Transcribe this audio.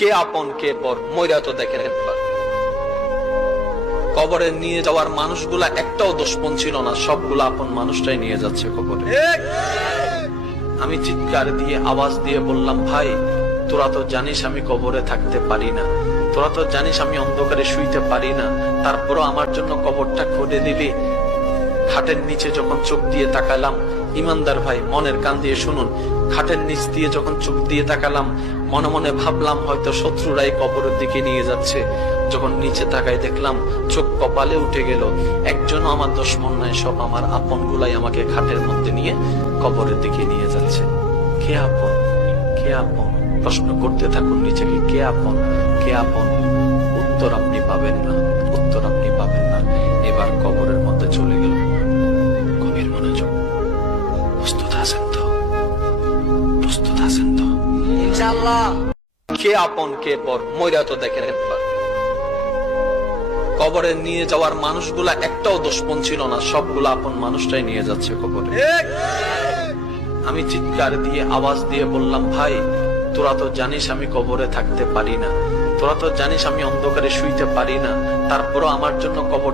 কে আপন কে পর, মইরা তো দেখেন একবার। কবরে নিয়ে যাওয়ার মানুষগুলা একটাও দোষপন ছিল না, সবগুলা আপন মানুষটাই নিয়ে যাচ্ছে কবরে। আমি চিৎকার দিয়ে, আওয়াজ দিয়ে বললাম, ভাই, তোরা তো জানিস আমি কবরে থাকতে পারি না। তোরা তো জানিস আমি অন্ধকারে শুইতে পারি না। তারপরও আমার জন্য কবরটা খুঁড়ে দিবি খাটের নিচে যখন চোখ দিয়ে তাকালাম, ইমানদার ভাই, মনের কান দিয়ে শুনুন। খাটের নিচ দিয়ে যখন চোখ দিয়ে তাকালাম, মনে মনে ভাবলাম হয়তো শত্রুরাই কবরের দিকে নিয়ে যাচ্ছে। যখন নিচে তাকাই দেখলাম, চোখ কপালে উঠে গেল। একজনও আমার দুশ্মন নাই সব আমার আপন গুলাই আমাকে খাটের মধ্যে নিয়ে কবরের দিকে নিয়ে যাচ্ছে। কে আপন? কে আপন? প্রশ্ন করতে থাকুন নিজেকে, কে আপন? কে আপন? উত্তর আপনি পাবেন না। কে আপন কে পর তো দেখেন কবরে নিয়ে যাওয়ার মানুষগুলা একটাও দোষপন ছিল না সবগুলা আপন মানুষটাই নিয়ে যাচ্ছে কবরে। আমি চিৎকার দিয়ে আওয়াজ দিয়ে বললাম ভাই তোরা তো জানিস আমি কবরে থাকতে পারি না। তোরা তো জানিস আমি অন্ধকারে শুইতে পারি না। তারপরও আমার জন্য কবর